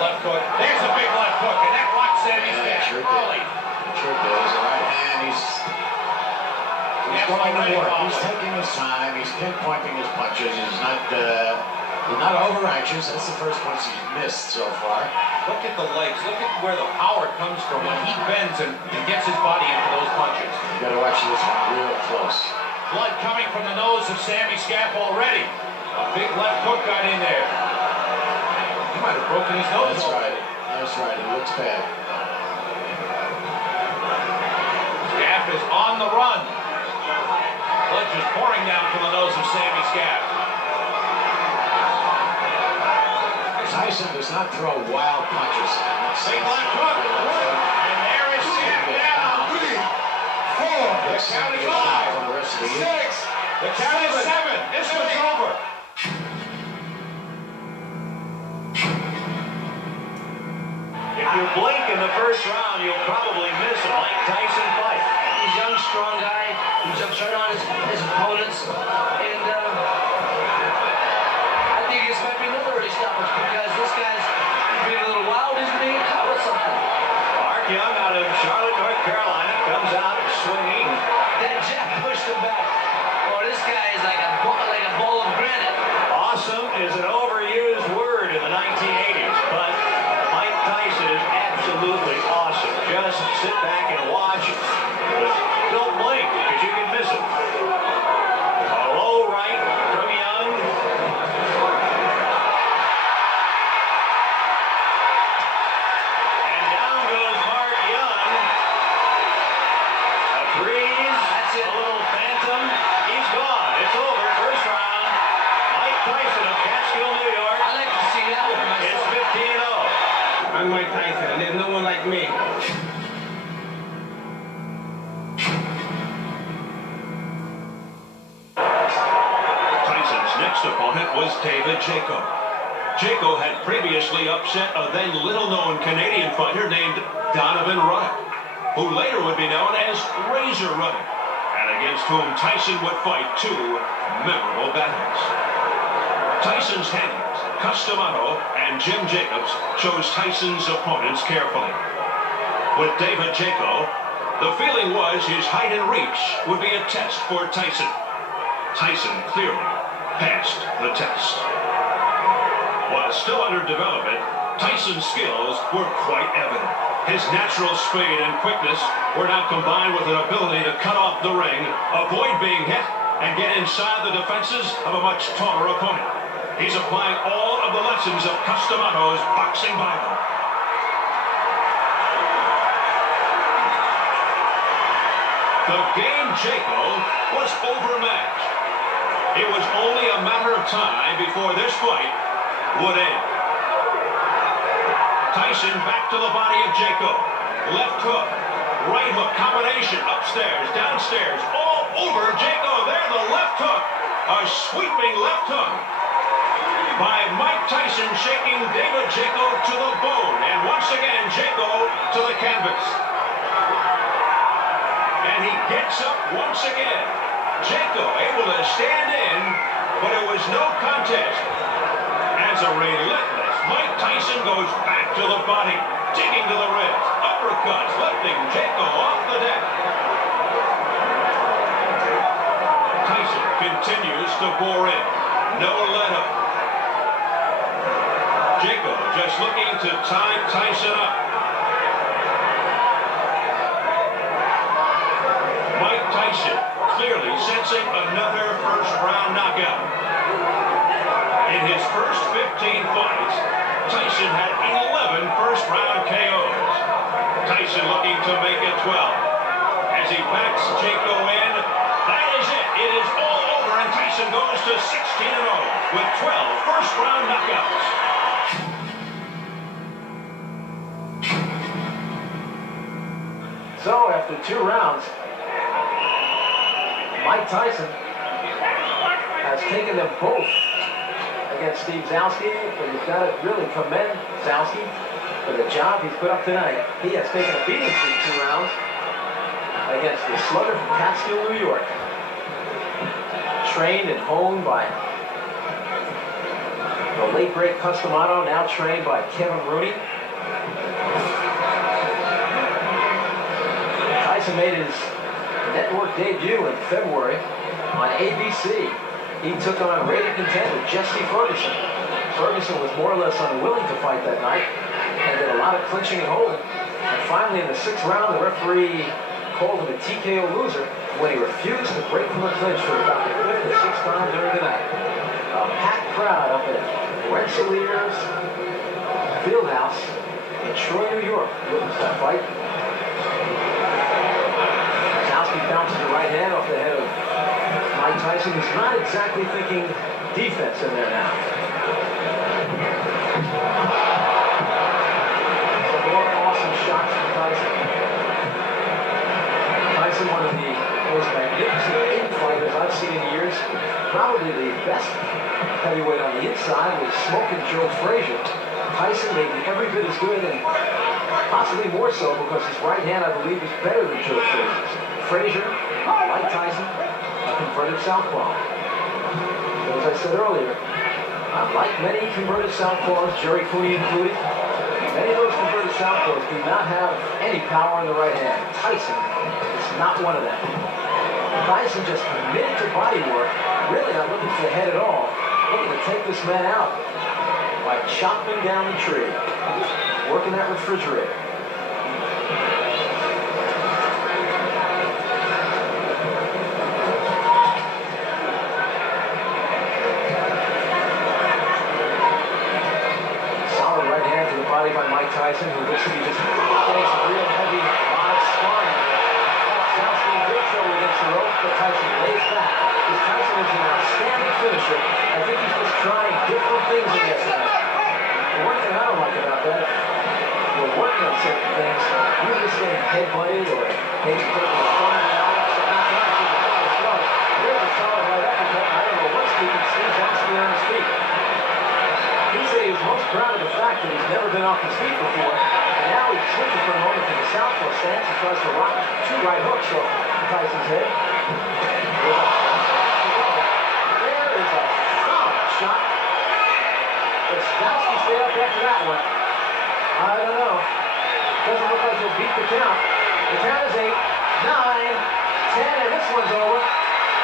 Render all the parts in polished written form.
left hook. There's a big left hook, and that rocks Sammy's neck. Sure early. Sure does. The right hand, he's going to work. He's taking his time. He's pinpointing his punches. He's not over anxious. That's the first punch he's missed so far. Look at the legs. Look at where the power comes from when he bends and gets his body into those punches. You got to watch this one real close. Blood coming from the nose of Sammy Scamp already. A big left hook got in there. He might have broken his nose. That's right. That's right. It looks bad. Scamp is on the run. Blood just pouring down from the nose of Sammy Scamp. Tyson does not throw wild punches. Big left hook. And there is Scamp down. 4. The count is 5. 6. The count is 7. This one's over. If you blink in the first round, you'll probably miss a Mike Tyson fight. He's a young, strong guy. He jumps right on his opponents. And I think this might be another early stoppage because this guy's being a little wild. He's being caught with something. Mark Young out of Charlotte, North Carolina, comes out swinging. That jab pushed him back. Oh, this guy is like a ball of granite. Awesome is an overused word in the 1980s, but Mike Tyson is absolutely awesome. Just sit back and watch. But don't blink, because you can miss it. A low right from Young. And down goes Mark Young. A breeze. That's it. A little phantom. He's gone. It's over. First round. Mike Tyson of Catskill, New York. I like to see that one It's myself. 15-0. I'm Mike Tyson, and there's no one like me. Tyson's next opponent was David Jaco. Jaco had previously upset a then little-known Canadian fighter named Donovan Rudd, who later would be known as Razor Rudd, and against whom Tyson would fight 2 memorable battles. Tyson's handlers, Customato and Jim Jacobs, chose Tyson's opponents carefully. With David Jaco, the feeling was his height and reach would be a test for Tyson. Tyson clearly passed the test. While still under development, Tyson's skills were quite evident. His natural speed and quickness were now combined with an ability to cut off the ring, avoid being hit, and get inside the defenses of a much taller opponent. He's applying all of the lessons of Customato's boxing Bible. The game Jaco was overmatched. It was only a matter of time before this fight would end. Tyson back to the body of Jaco. Left hook, right hook combination, upstairs, downstairs, all over Jaco. There, the left hook, a sweeping left hook by Mike Tyson, shaking David Jaco to the bone. And once again, Jaco to the canvas. And he gets up once again. Jaco able to stand in, but it was no contest. As a relentless Mike Tyson goes back to the body, digging to the ribs, uppercuts, lifting Jaco off the deck. Tyson continues to bore in. No let-up. Jaco just looking to tie Tyson up. Mike Tyson clearly sensing another first-round knockout. In his first 15 fights, Tyson had 11 first-round KOs. Tyson looking to make it 12. As he backs Jaco in, that is it. It is all over, and Tyson goes to 16-0 with 12 first-round knockouts. So, after 2 rounds, Mike Tyson has taken them both against Steve Zalski, but you've got to really commend Zalski for the job he's put up tonight. He has taken a beating through 2 rounds against the slugger from Catskill, New York. Trained and honed by The late great Customato, now trained by Kevin Rooney. Tyson made his network debut in February on ABC. He took on rated contender Jesse Ferguson. Ferguson was more or less unwilling to fight that night and did a lot of clinching and holding. And finally, in the 6th round, the referee called him a TKO loser when he refused to break from the clinch for about the 5th or 6th time during the night. A packed crowd up at Rensselaer's Fieldhouse in Troy, New York, witnessed that fight. He bounces the right hand off the head of Mike Tyson, who's not exactly thinking defense in there now. Some more awesome shots from Tyson. Tyson, one of the most magnificent fighters I've seen in years. Probably the best heavyweight on the inside was smoking Joe Frazier. Tyson may be every bit as good and possibly more so because his right hand, I believe, is better than Joe Frazier's. Frazier, like Tyson, a converted southpaw. But as I said earlier, like many converted southpaws, Jerry Cooney included, many of those converted southpaws do not have any power in the right hand. Tyson is not one of them. Tyson just committed to body work, really not looking for the head at all, looking to take this man out by chopping down the tree, working that refrigerator. By Mike Tyson, who looks to be just getting some real heavy, live sparring. Southsea in great trouble against the rope, but Tyson lays back. Because Tyson is an outstanding finisher. I think he's just trying different things in this tonight. The one thing I don't like about that, you're working on certain things, you're just getting head-butted or maybe taking a corner out, so not actually the front. There's a solid right uppercut. I don't know what's keeping Steve Zalski on his feet. He said he was most proud of the fact that he's never been off his feet before, and now he's switching for a moment to the southpaw stance and tries to rock 2 right hooks off Tyson's head. There is a solid shot. Does Zalski stay up after that one? I don't know. Doesn't look like he'll beat the count. The count is 8, 9, 10, and this one's over.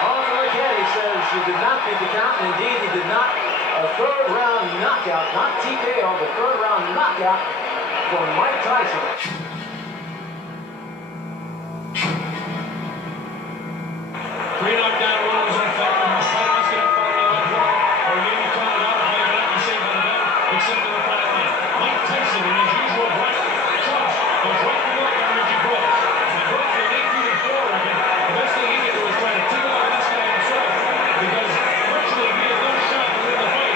Arthur Rigetti says he did not beat the count, and indeed he did not. A 3rd round knockout, not TKO, but 3rd round knockout for Mike Tyson. 3 knockdown rule was in effect when the fight must get up for the left hook, or you can count it out and maybe not be saved by the bell, except in the final line. Mike Tyson, in his usual right, trumps goes right to work on Reggie Brooks. And Brooks will lead through the floor, Reggie. The best thing he can do is try to tickle out this guy himself, because virtually he has no shot to win the fight.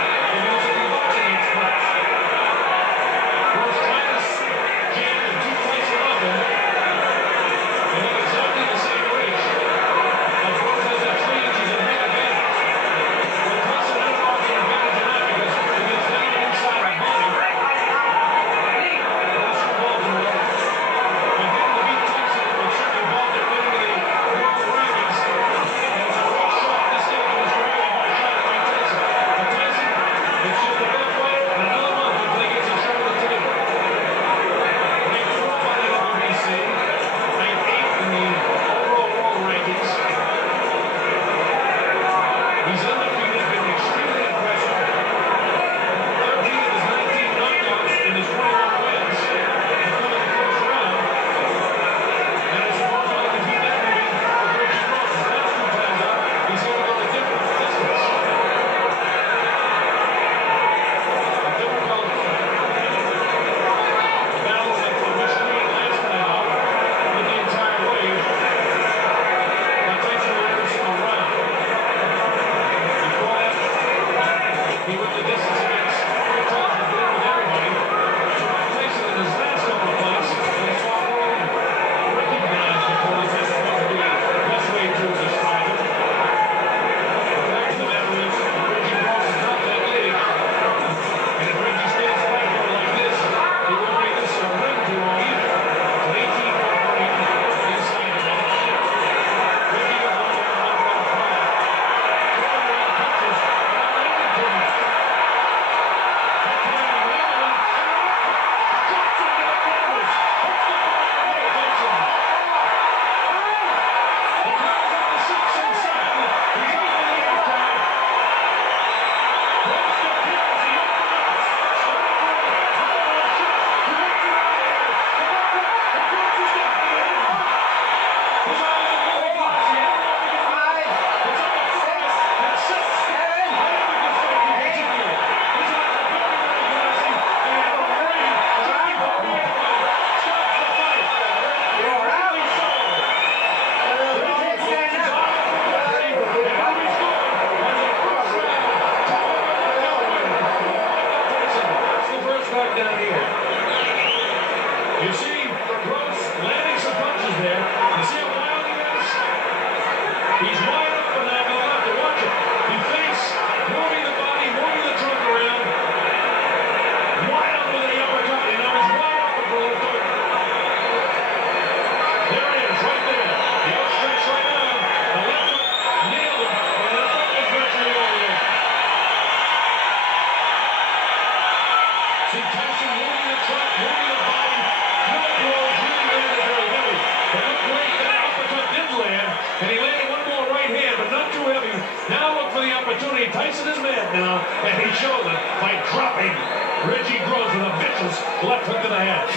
See Tyson moving the truck, moving the body. No blows, really landed very heavy. But look where that uppercut did land, and he landed one more right hand, but not too heavy. Now look for the opportunity. Tyson is mad now, and he shows it by dropping Reggie Groves with a vicious left hook to the head.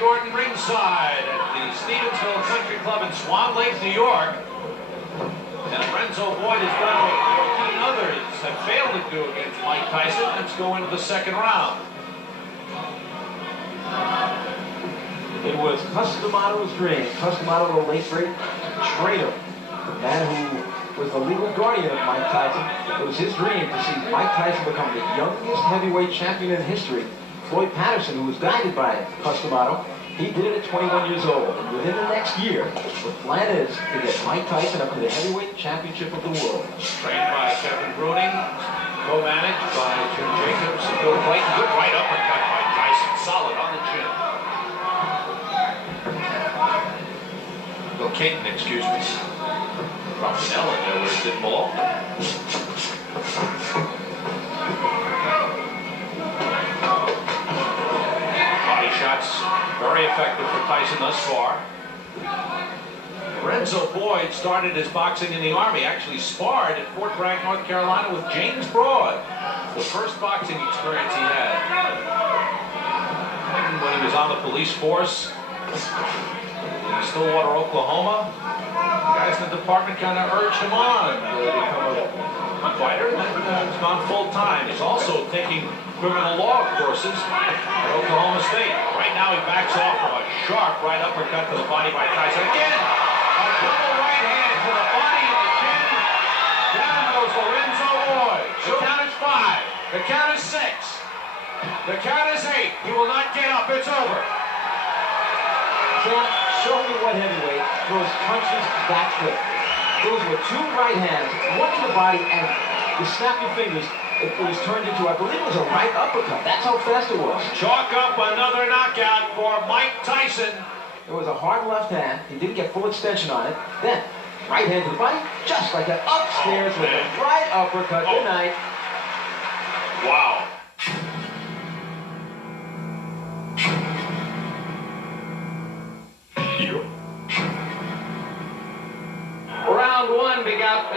Gordon ringside at the Stevensville Country Club in Swan Lake, New York. And Lorenzo Boyd has done what 14 others have failed to do against Mike Tyson. Let's go into the second round. It was Customato's dream. Customato, the late great trainer, the man who was the legal guardian of Mike Tyson. It was his dream to see Mike Tyson become the youngest heavyweight champion in history. Floyd Patterson, who was guided by Customato, he did it at 21 years old. And within the next year, the plan is to get Mike Tyson up to the heavyweight championship of the world. Trained by Kevin Bruning, co-managed by Jim Jacobs and Bill Clayton. Good right uppercut by Tyson, solid on the chin. Bill Clayton, excuse me. Dropped an L in there where it didn't belong. Shots very effective for Tyson thus far. Lorenzo Boyd started his boxing in the Army, actually sparred at Fort Bragg, North Carolina with James Broad. The first boxing experience he had. And when he was on the police force in Stillwater, Oklahoma, guys in the department kind of urged him on to become a fighter, and then he's gone full time. He's also taking criminal law courses at Oklahoma State. Right now he backs off from a sharp right uppercut to the body by Tyson. Again, a double right hand to the body and the chin. Down goes Lorenzo Boyd. The count is 5. The count is 6. The count is 8. He will not get up. It's over. Sam, show me what heavyweight throws punches that quick. Those were 2 right hands, one to the body, and you snap your fingers. It was turned into, I believe it was a right uppercut. That's how fast it was. Chalk up another knockout for Mike Tyson. It was a hard left hand. He didn't get full extension on it. Then, right hand to the body, just like that, upstairs with a right uppercut. Good night. Wow. Round 1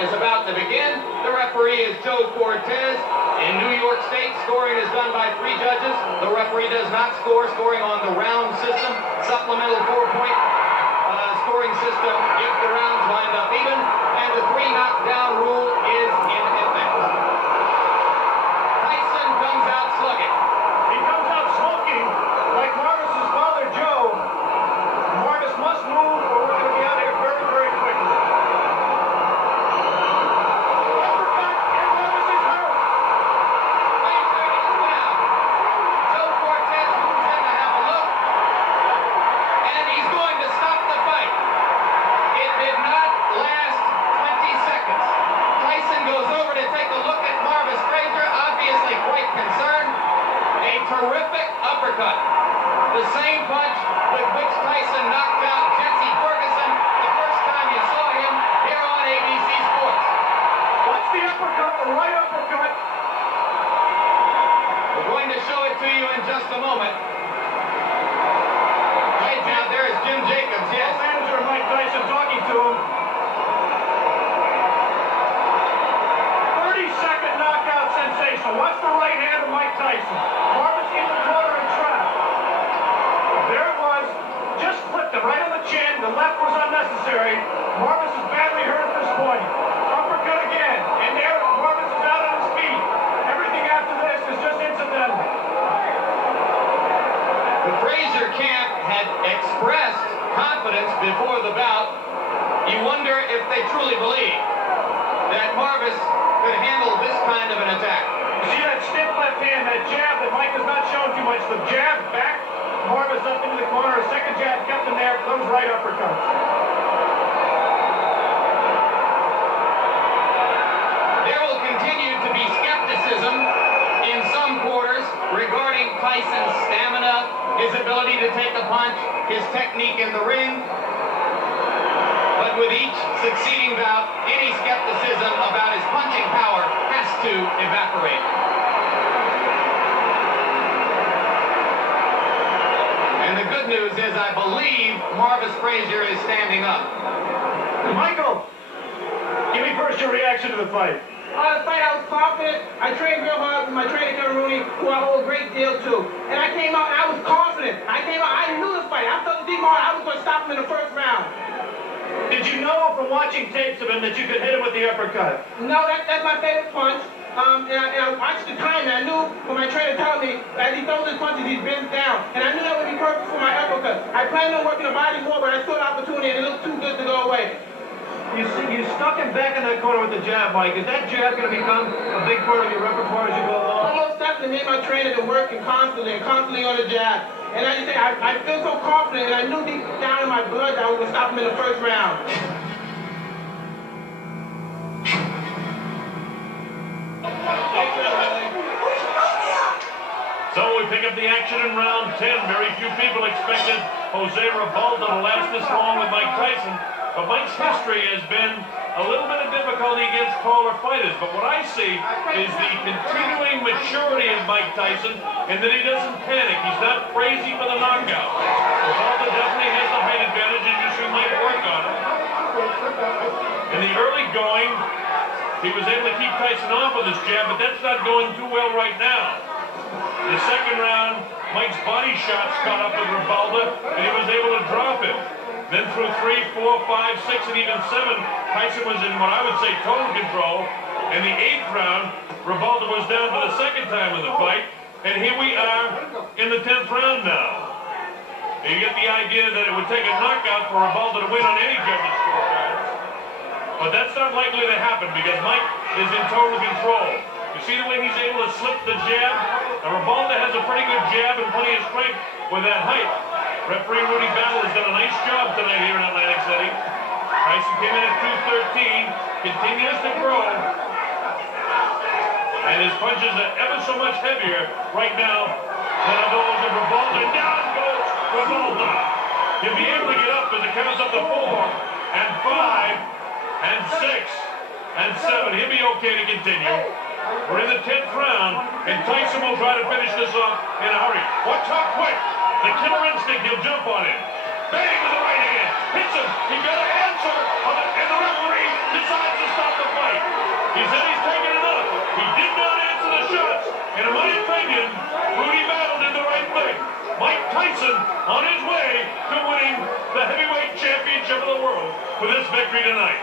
is about to begin. The referee is Joe Cortez. In New York State, scoring is done by 3 judges. The referee does not score, scoring on the round system. Supplemental 4-point scoring system if the rounds wind up even. And the 3 knockdown rule is in effect. Tyson comes out slugging. He comes out smoking like Marvis's father, Joe. Marvis must move or we're going to be out here very, very quickly. Terrific uppercut. The same punch with which Tyson knocked out Jesse Ferguson the first time you saw him here on ABC Sports. What's the uppercut? The right uppercut. We're going to show it to you in just a moment. Right now, there is Jim Jacobs, yes. Manager Mike Tyson talking to him. 30-second knockout sensation. What's the right hand of Mike Tyson? Marvin's in the corner and trapped. There it was. Just flipped him right on the chin. The left was unnecessary. Marvis is badly hurt at this point. Uppercut again. And there, Marvis is out on his feet. Everything after this is just incidental. The Frazier camp had expressed confidence before the bout. You wonder if they truly believe that Marvis could handle this kind of an attack. You see that stiff left hand, that jab that Mike has not shown too much. The jab back, Marvis up into the corner. A second jab kept him there for those right uppercuts. There will continue to be skepticism in some quarters regarding Tyson's stamina, his ability to take a punch, his technique in the ring. But but with each succeeding bout, any skepticism about his punching power has to evaporate. And the good news is I believe Marvin Frazier is standing up. Michael, give me first your reaction to the fight. The fight, I was confident. I trained real hard with my trainer, Trevor, who I owe a great deal to. And I came out and I was confident. I knew the fight. I felt the deep heart. I was going to stop him in the first round. Did you know from watching tapes of him that you could hit him with the uppercut? No, that's my favorite punch. And I watched the time, and I knew when my trainer told me, as he throws his punches, he bends down. And I knew that would be perfect for my uppercut. I planned on working the body more, but I saw the opportunity, and it looked too good to go away. You stuck him back in that corner with the jab, Mike. Is that jab going to become a big part of your repertoire as you go along? Almost definitely. Me and my trainer been working constantly on the jab. And I just say, I feel so confident, and I knew deep down in my blood that I was going to stop him in the first round. So we pick up the action in round 10. Very few people expected Jose Rivaldo to last this long with Mike Tyson. But Mike's history has been a little bit of difficulty against taller fighters. But what I see is the continuing maturity of Mike Tyson and that he doesn't panic. He's not crazy for the knockout. Rivaldo definitely has the height advantage and you see Mike work on it. In the early going, he was able to keep Tyson off with his jab, but that's not going too well right now. In the second round, Mike's body shots caught up with Rivaldo and he was able to drop him. Then through 3, 4, 5, 6, and even 7, Tyson was in what I would say total control. In the 8th round, Rivaldo was down for the second time in the fight. And here we are in the 10th round now. You get the idea that it would take a knockout for Rivaldo to win on any judge's scorecard. But that's not likely to happen because Mike is in total control. You see the way he's able to slip the jab? Now Rivaldo has a pretty good jab and plenty of strength with that height. Referee Rudy Battle has done a nice job tonight here in Atlantic City. Tyson came in at 213, continues to grow. And his punches are ever so much heavier right now than those of Rivaldo. Down goes Rivaldo. He'll be able to get up as it counts up to 4, and 5, and 6, and 7. He'll be okay to continue. We're in the 10th round, and Tyson will try to finish this off in a hurry. Watch how quick. The killer instinct, he'll jump on him. Bang with the right hand. Hits him. He got an answer. And the referee decides to stop the fight. He said he's taken enough. He did not answer the shots. And in my opinion, Rudy Battle did the right thing. Mike Tyson on his way to winning the heavyweight championship of the world with this victory tonight.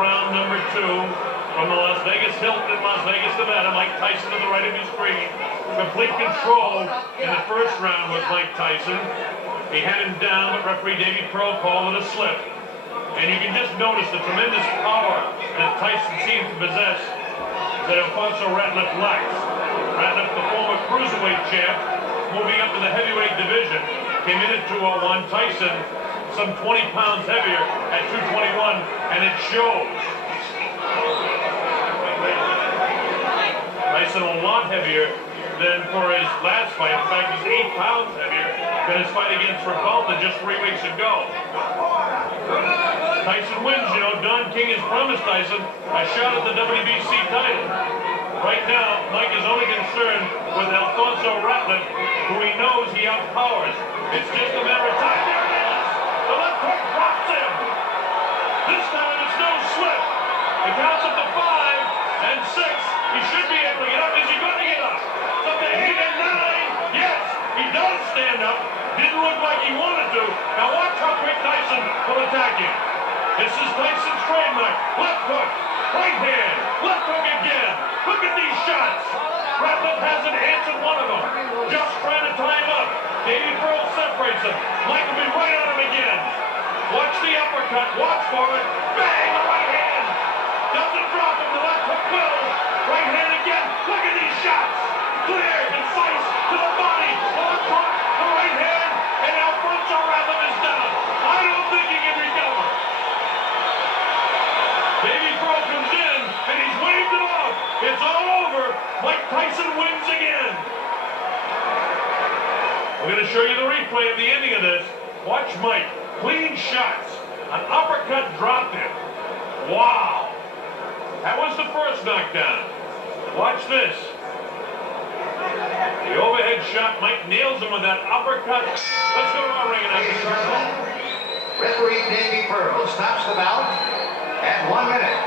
Round number 2 from the Las Vegas Hilton in Las Vegas, Nevada. Mike Tyson to the right of your screen. Complete control in the first round was Mike Tyson. He had him down, but referee Davey Pearl called it a slip. And you can just notice the tremendous power that Tyson seems to possess that Alfonso Ratliff lacks. Ratliff, the former cruiserweight champ, moving up to the heavyweight division, came in at 201. Tyson some 20 pounds heavier at 221, and it shows. Tyson a lot heavier than for his last fight. In fact, he's 8 pounds heavier than his fight against Rivaldo just 3 weeks ago. Tyson wins, you know. Don King has promised Tyson a shot at the WBC title. Right now, Mike is only concerned with Alfonso Ratliff, who he knows he outpowers. It's just a matter of time. There it is! The left hook drops him. This time it's no slip. It counts up to 5 and 6. He should be able to get up. Is he going to get up? Up to 8 and 9. Yes, he does stand up. Didn't look like he wanted to. Now watch how quick Tyson will attack him. This is Tyson's trademark. Left hook, right hand, left hook again. Look at these shots. Ratliff hasn't answered one of them. Just trying to tie him up. Davey Pearl separates him. Mike will be right on him again. Watch the uppercut. Watch for it. Bang! The right hand. Doesn't drop him. The left hook will. Right hand again. Look at these shots. Clear, concise, to the body. The left hook. The right hand. And Alfonso Ratliff is down. I don't think he can recover. Davey Pearl comes in, and he's waved it off. It's all over. Mike We're going to show you the replay of the ending of this. Watch Mike. Clean shots. An uppercut dropped him. Wow. That was the first knockdown. Watch this. The overhead shot. Mike nails him with that uppercut. Let's go to our ring announcement. Referee Davey Pearl stops the bout at 1 minute,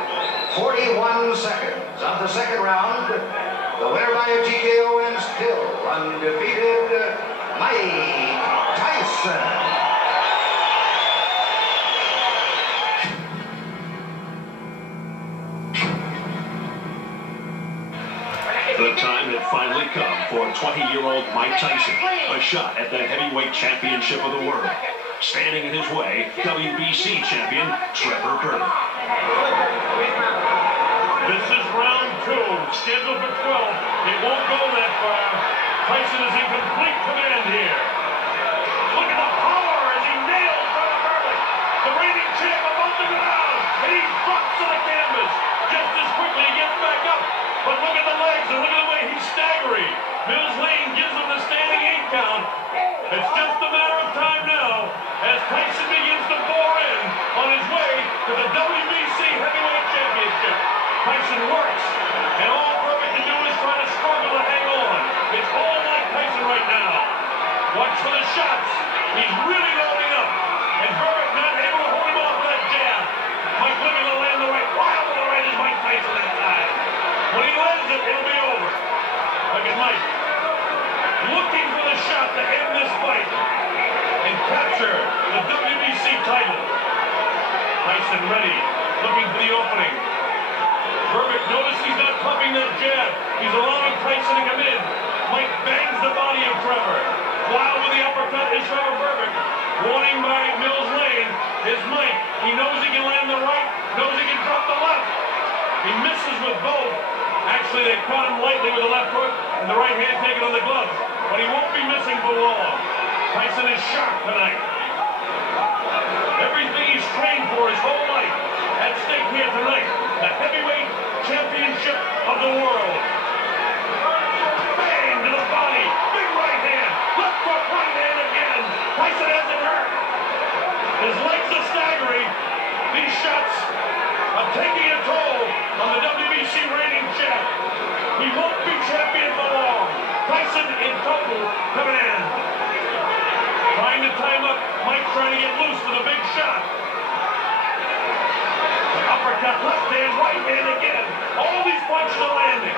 41 seconds of the second round. The winner by a TKO and still undefeated, Mike Tyson. The time had finally come for 20-year-old Mike Tyson, a shot at the heavyweight championship of the world. Standing in his way, WBC champion Trevor Burton. This is round 2, scheduled for 12. It won't go that far. Tyson is in complete command here. Look at the power as he nails Trevor Burton. The reigning champ above the ground, and he drops to the canvas. Just as quickly he gets back up. But look at the legs and look at the way he's staggering. Mills Lane gives him the standing 8 count. It's just a matter of time now as Tyson begins to bore in on his way to the WBC Heavyweight Championship. Tyson works, and all Burton can do is try to struggle to hang on. It's all Mike Tyson right now. Watch for the shots. He's really loading up, and Burton not able to hold him off with that jab. Mike looking to land the right. Wild to the right is Mike Tyson that time. When he lands it, it'll be over. Look at Mike. Looking for the shot to end this fight and capture the WBC title. Tyson ready, looking for the opening. Burbick, notice he's not pumping that jab. He's allowing Tyson to come in. Mike bangs the body of Trevor. Wild with the uppercut is Trevor Burbick. Warning by Mills Lane is Mike. He knows he can land the right, knows he can drop the left. He misses with both. Actually, they caught him lightly with the left hook and the right hand taken on the glove. But he won't be missing for long. Tyson is shocked tonight. Everything he's trained for his whole life at stake here tonight. The heavyweight championship of the world. Bang to the body. Big right hand. Left hook, right hand again. Tyson has it hurt. His legs are staggering. These shots are taking a toll on the WBC reigning champ. He won't be champion for long. Tyson in total command. Trying to time up. Mike trying to get loose for the big shot. Uppercut, left hand, right hand again. All these punches are landing.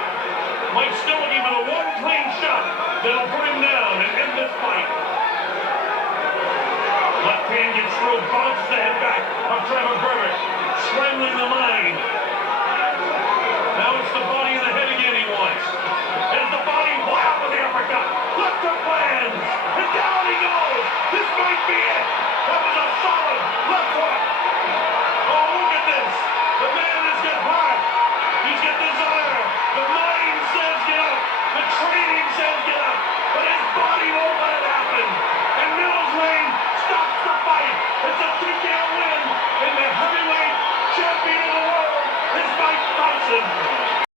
Mike's still looking for the one clean shot that'll put him down and end this fight. Left hand gets through, bounces the head back of Trevor Burbick, scrambling the mind. Now it's the body and the head again he wants. There's the body, wild with the uppercut. Left hook lands, and down he goes. This might be it. That was a solid left hook. Oh, look at this. The man has got heart. He's got desire. The mind says get up. The training says get up. But his body won't let it happen. And Mills Lane stops the fight. It's a TKO win. And the heavyweight champion of the world is Mike Tyson.